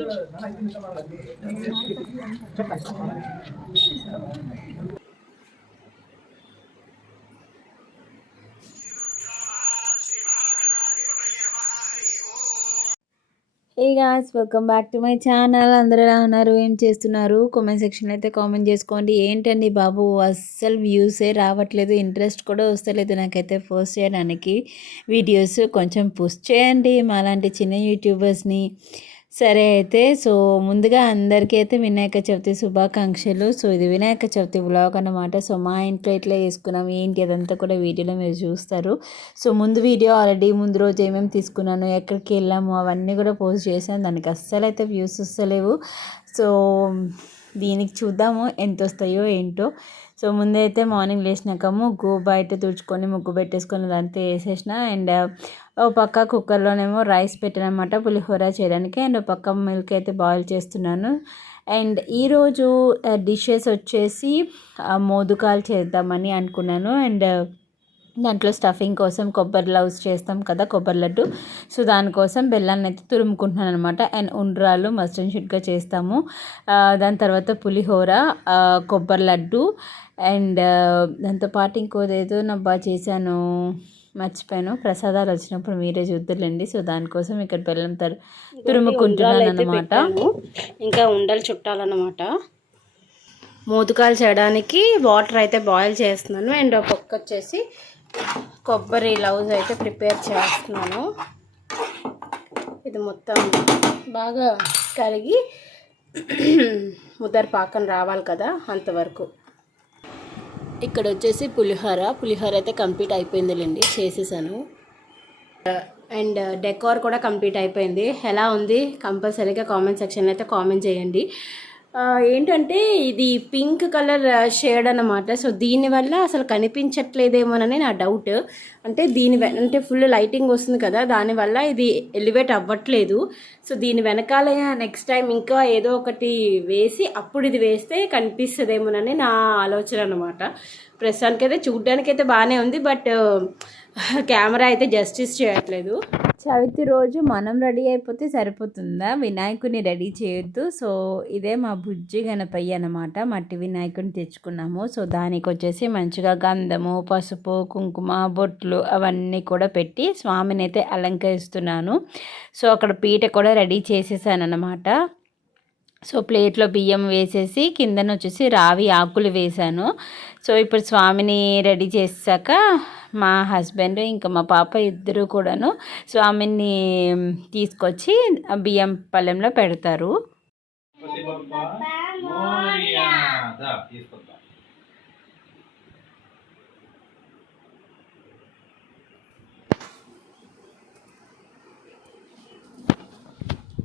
A guys, welcome back to my channel. అందరూ ఎలా ఉన్నారు, ఏం చేస్తున్నారు? కామెంట్ సెక్షన్లో అయితే కామెంట్ చేసుకోండి. ఏంటండి బాబు, అస్సలు వ్యూసే రావట్లేదు, ఇంట్రెస్ట్ కూడా వస్తలేదు నాకైతే పోస్ట్ చేయడానికి వీడియోస్. కొంచెం పుష్ చేయండి మాలాంటి చిన్న యూట్యూబర్స్ని. సరే అయితే, సో ముందుగా అందరికీ అయితే వినాయక చవితి శుభాకాంక్షలు. సో ఇది వినాయక చవితి వ్లాగ్ అన్నమాట. సో మా ఇంట్లో ఇట్లా చేసుకున్నాం ఏంటి అదంతా కూడా వీడియోలో మీరు చూస్తారు. సో ముందు వీడియో ఆల్రెడీ ముందు రోజు ఏమేమి తీసుకున్నాను, ఎక్కడికి వెళ్ళాము అవన్నీ కూడా పోస్ట్ చేశాను. దానికి అస్సలు అయితే వ్యూస్ వస్తలేవు. సో దీనికి చూద్దాము ఎంత వస్తాయో ఏంటో. సో ముందైతే మార్నింగ్ లేచినాక ముగ్గు బయట తుడుచుకొని ముగ్గు పెట్టేసుకొని అదంతా వేసేసిన. అండ్ ఓ పక్క కుక్కర్లోనేమో రైస్ పెట్టానమాట పులిహోర చేయడానికి. అండ్ ఓ పక్క మిల్క్ అయితే బాయిల్ చేస్తున్నాను. అండ్ ఈరోజు డిషెస్ వచ్చేసి మోదుకాలు చేద్దామని అనుకున్నాను. అండ్ దాంట్లో స్టఫింగ్ కోసం కొబ్బరి లవ్స్ చేస్తాం కదా, కొబ్బరి లడ్డు. సో దానికోసం బెల్లాన్ని అయితే తురుముకుంటున్నాను అనమాట. అండ్ ఉండ్రాలు మస్ట్ అండ్ షుడ్గా చేస్తాము. దాని తర్వాత పులిహోర, కొబ్బరి లడ్డు, అండ్ దాంతోపాటు ఇంకోదేదో బాగా చేశాను, మర్చిపోయాను. ప్రసాదాలు వచ్చినప్పుడు మీరే చూద్దురులేండి. సో దానికోసం ఇక్కడ బెల్లం తురుముకుంటున్నాను అనమాట. ఇంకా ఉండలు చుట్టాలన్నమాట. మోదుకాలు చేయడానికి వాటర్ అయితే బాయిల్ చేస్తున్నాను. అండ్ ఒక పక్క వచ్చేసి కొబ్బరి లవ్స్ అయితే ప్రిపేర్ చేస్తున్నాను. ఇది మొత్తం బాగా కరిగి ముద్దర పాకం రావాలి కదా, అంతవరకు. ఇక్కడ వచ్చేసి పులిహోర అయితే కంప్లీట్ అయిపోయిందిలేండి, చేసేసాను. అండ్ డెకోర్ కూడా కంప్లీట్ అయిపోయింది. ఎలా ఉంది కంపల్సరీగా కామెంట్ సెక్షన్లో అయితే కామెంట్ చేయండి. ఏంటంటే ఇది పింక్ కలర్ షేడ్ అన్నమాట. సో దీనివల్ల అసలు కనిపించట్లేదేమోనని నా డౌట్. అంటే అంటే ఫుల్ లైటింగ్ వస్తుంది కదా, దానివల్ల ఇది ఎలివేట్ అవ్వట్లేదు. సో దీని వెనకాల నెక్స్ట్ టైం ఇంకా ఏదో ఒకటి వేసి అప్పుడు ఇది వేస్తే కనిపిస్తుందేమోనని నా ఆలోచన అనమాట. ప్రస్తుతానికైతే చూడ్డానికైతే బాగానే ఉంది, బట్ కెమెరా అయితే జస్టిస్ చేయట్లేదు. చవితి రోజు మనం రెడీ అయిపోతే సరిపోతుందా, వినాయకుని రెడీ చేయొద్దు. సో ఇదే మా బుజ్జి గణపయ్య అనమాట. మట్టి వినాయకుని తెచ్చుకున్నాము. సో దానికి వచ్చేసి మంచిగా గంధము, పసుపు, కుంకుమ, బొట్లు అవన్నీ కూడా పెట్టి స్వామిని అయితే అలంకరిస్తున్నాను. సో అక్కడ పీట కూడా రెడీ చేసేసాను అనమాట. సో ప్లేట్లో బియ్యం వేసేసి కిందన వచ్చేసి రావి ఆకులు వేశాను. సో ఇప్పుడు స్వామిని రెడీ చేసాక మా హస్బెండ్ ఇంకా మా పాప ఇద్దరు కూడాను స్వామిని తీసుకొచ్చి బియ్యం పళ్ళెంలో పెడతారు.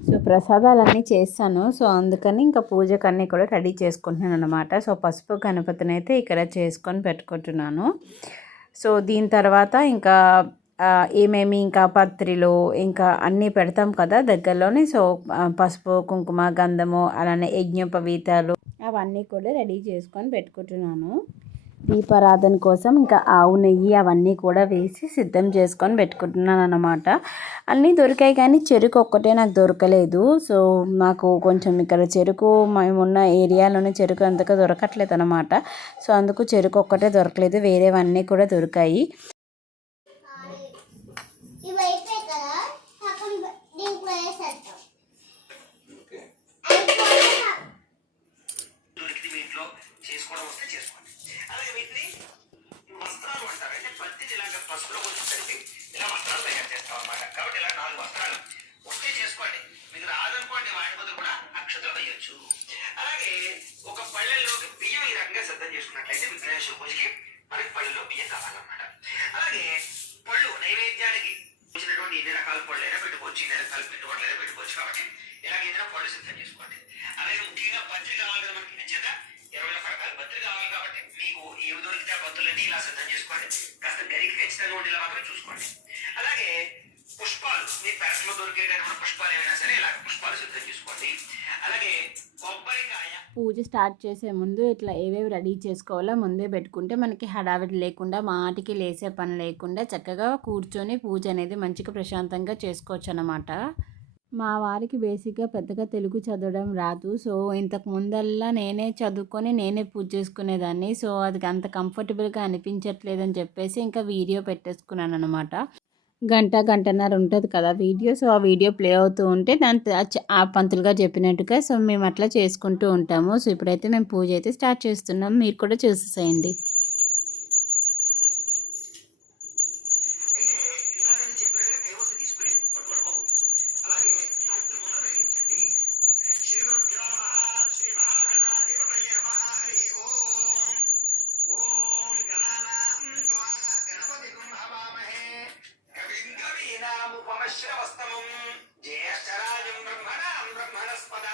సో ప్రసాదాలన్నీ చేస్తాను. సో అందుకని ఇంకా పూజకు అన్నీ కూడా రెడీ చేసుకుంటున్నాను అనమాట. సో పసుపు గణపతిని అయితే ఇక్కడ చేసుకొని పెట్టుకుంటున్నాను. సో దీని తర్వాత ఇంకా ఏమేమి ఇంకా పత్రిలు ఇంకా అన్నీ పెడతాం కదా దగ్గరలోనే. సో పసుపు, కుంకుమ, గంధము, అలానే యజ్ఞోపవీతాలు అవన్నీ కూడా రెడీ చేసుకొని పెట్టుకుంటున్నాను. దీపారాధన కోసం ఇంకా ఆవు నెయ్యి అవన్నీ కూడా వేసి సిద్ధం చేసుకొని పెట్టుకుంటున్నాను అన్నమాట. అన్నీ దొరికాయి కానీ చెరుకు ఒక్కటే నాకు దొరకలేదు. సో నాకు కొంచెం ఇక్కడ చెరుకు మేమున్న ఏరియాలోనే చెరుకు అంతగా దొరకట్లేదు అనమాట. సో అందుకు చెరుకు ఒక్కటే దొరకలేదు, వేరేవన్నీ కూడా దొరికాయి. అలాగే ఒక పళ్ళెల్లోకి బియ్యం ఈ రకంగా సిద్ధం చేసుకున్నట్లయితే విఘ్నేశ్వర పూజకి మనకి పళ్ళెల్లో బియ్యం కావాలన్నమాట. అలాగే పళ్ళు నైవేద్యానికి వచ్చినటువంటి ఎన్ని రకాల పళ్ళు అయినా పెట్టుకోవచ్చు, ఎన్ని రకాల పిండి పళ్ళు అయినా పెట్టుకోవచ్చు. కాబట్టి ఇలాగ ఏదైనా పళ్ళు సిద్ధం చేసుకోండి. అలాగే ముఖ్యంగా పత్రి కావాలి కదా మనకి, నచ్చేత 20 రకాల పత్రి కావాలి. కాబట్టి మీకు ఏవి దొరికితే ఆ పత్రులన్నీ ఇలా సిద్ధం చేసుకోండి. కాస్త గరికి ఖచ్చితంగా ఉండేలా మాత్రం చూసుకోండి. అలాగే పుష్పాలు, మీ పెరట్లో దొరికేటటువంటి పుష్పాలు ఏమైనా సరే ఇలా పుష్పాలు సిద్ధం చేసుకోండి. అలాగే కొబ్బరికాయ. పూజ స్టార్ట్ చేసే ముందు ఇట్లా ఏవేవి రెడీ చేసుకోవాలో ముందే పెట్టుకుంటే మనకి హడావిడి లేకుండా, మాటికి లేసే పని లేకుండా చక్కగా కూర్చొని పూజ అనేది మంచిగా ప్రశాంతంగా చేసుకోవచ్చు అన్నమాట. మా వారికి బేసిక్గా పెద్దగా తెలుగు చదవడం రాదు. సో ఇంతకు ముందల్లా నేనే చదువుకొని నేనే పూజ చేసుకునేదాన్ని. సో అది అంత కంఫర్టబుల్గా అనిపించట్లేదని చెప్పేసి ఇంకా వీడియో పెట్టేసుకున్నాను అనమాట. గంటన్నర ఉంటుంది కదా వీడియో. సో ఆ వీడియో ప్లే అవుతూ ఉంటే ఆ పంతులు గారు చెప్పినట్టుగా సో మేము అట్లా చేసుకుంటూ ఉంటాము. సో ఇప్పుడైతే మేము పూజ అయితే స్టార్ట్ చేస్తున్నాం. మీరు కూడా చూసేసేయండి. అయితే ఇందాక నేను చెప్పినట్టుగా కైవస్తు తీసుకుని పట్టుకోండి బాబు. అలాగే అగ్ని ముందు వెలిగించండి. శ్రీ గురుభ్యో నమః. శ్రీ మహాగణాధిపతయే నమః. హరి ఓం. ఓం గణానాం త్వా గణపతిం హవామహే. కవిం కవీనాముపమశ్రవస్తమం. జ్యేష్ఠరాజం బ్రహ్మణాం బ్రహ్మణస్పద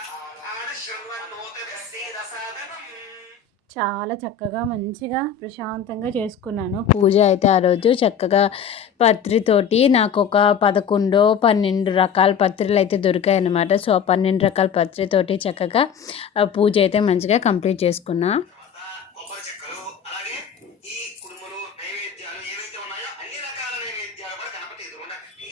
ఆనశృణ్వన్నోతగస్సేదసాదనం. చాలా చక్కగా మంచిగా ప్రశాంతంగా చేసుకున్నాను పూజ అయితే ఆ రోజు. చక్కగా పత్రితోటి నాకు ఒక 11, 12 రకాల పత్రులు అయితే దొరికాయి అన్నమాట. సో ఆ 12 రకాల పత్రితోటి చక్కగా పూజ అయితే మంచిగా కంప్లీట్ చేసుకున్నా. కొబ్బరి చెక్కలు అలాగే ఈ కుడుములు నైవేద్యాలు ఏవైతే ఉన్నాయో అన్ని రకాల నైవేద్యాలు కూడా గణపతి ఎదురుకుండా పెట్టి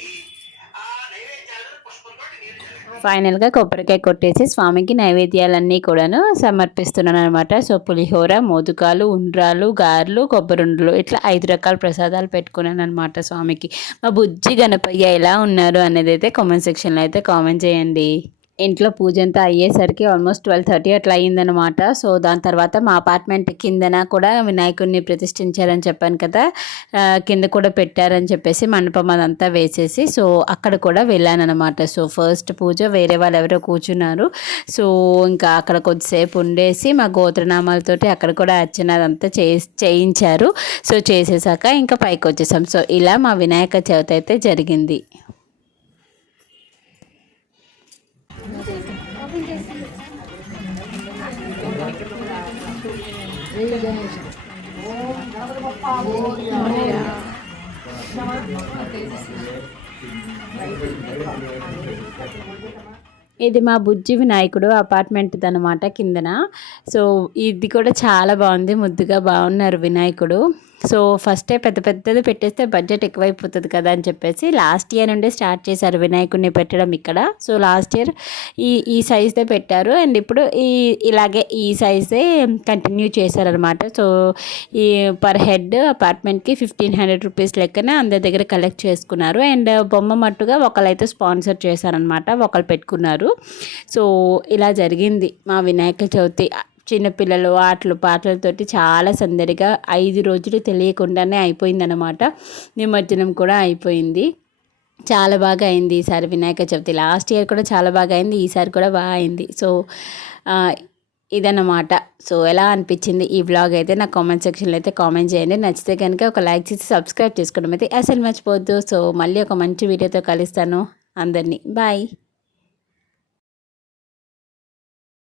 ఆ నైవేద్యాలను పుష్పంతో నీళ్లు చల్లండి. ఫైనల్గా కొబ్బరికాయ కొట్టేసి స్వామికి నైవేద్యాలన్నీ కూడాను సమర్పిస్తున్నాను అనమాట. సో పులిహోర, మోదుకాలు, ఉండ్రాలు, గారెలు, కొబ్బరుండలు ఇట్లా 5 రకాల ప్రసాదాలు పెట్టుకున్నాను అనమాట స్వామికి. మా బుజ్జి గణపయ్య ఎలా ఉన్నారు అనేది అయితే కామెంట్ సెక్షన్లో అయితే కామెంట్ చేయండి. ఇంట్లో పూజ అంతా అయ్యేసరికి ఆల్మోస్ట్ 12:30 అట్లా అయ్యిందనమాట. సో దాని తర్వాత మా అపార్ట్మెంట్ కిందన కూడా వినాయకుడిని ప్రతిష్ఠించారని చెప్పాను కదా, కింద కూడా పెట్టారని చెప్పేసి మండపం అదంతా వేసేసి సో అక్కడ కూడా వెళ్ళానమాట. సో ఫస్ట్ పూజ వేరే వాళ్ళు ఎవరో కూర్చున్నారు. సో ఇంకా అక్కడ కొద్దిసేపు ఉండేసి మా గోత్రనామాలతోటి అక్కడ కూడా అర్చన అదంతా చేయించారు. సో చేసేసాక ఇంకా పైకి వచ్చేసాం. సో ఇలా మా వినాయక చవితి అయితే జరిగింది. ఇది మా బుజ్జి వినాయకుడు అపార్ట్మెంట్ అనమాట కిందన. సో ఇది కూడా చాలా బాగుంది, ముద్దుగా బాగున్నారు వినాయకుడు. సో ఫస్టే పెద్దది పెట్టేస్తే బడ్జెట్ ఎక్కువైపోతుంది కదా అని చెప్పేసి లాస్ట్ ఇయర్ నుండే స్టార్ట్ చేశారు వినాయకుడిని పెట్టడం ఇక్కడ. సో లాస్ట్ ఇయర్ ఈ సైజ్దే పెట్టారు అండ్ ఇప్పుడు ఇలాగే ఈ సైజే కంటిన్యూ చేశారనమాట. సో ఈ పర్ హెడ్ అపార్ట్మెంట్కి 1500 రూపీస్ లెక్కన అందరి దగ్గర కలెక్ట్ చేసుకున్నారు. అండ్ బొమ్మ మట్టుగా ఒకళ్ళైతే స్పాన్సర్ చేశారనమాట, ఒకళ్ళు పెట్టుకున్నారు. సో ఇలా జరిగింది మా వినాయక చవితి. చిన్నపిల్లలు ఆటలు పాటలతోటి చాలా సందడిగా 5 రోజులు తెలియకుండానే అయిపోయిందనమాట. నిమజ్జనం కూడా అయిపోయింది. చాలా బాగా అయింది ఈసారి వినాయక చవితి. లాస్ట్ ఇయర్ కూడా చాలా బాగా అయింది, ఈసారి కూడా బాగా అయింది. సో ఇదన్నమాట. సో ఎలా అనిపించింది ఈ వ్లాగ్ అయితే నాకు కామెంట్ సెక్షన్లో అయితే కామెంట్ చేయండి. నచ్చితే కనుక ఒక లైక్ చేసి సబ్స్క్రైబ్ చేసుకోవడం అయితే అసలు మర్చిపోవద్దు. సో మళ్ళీ ఒక మంచి వీడియోతో కలుస్తాను అందరినీ. బాయ్.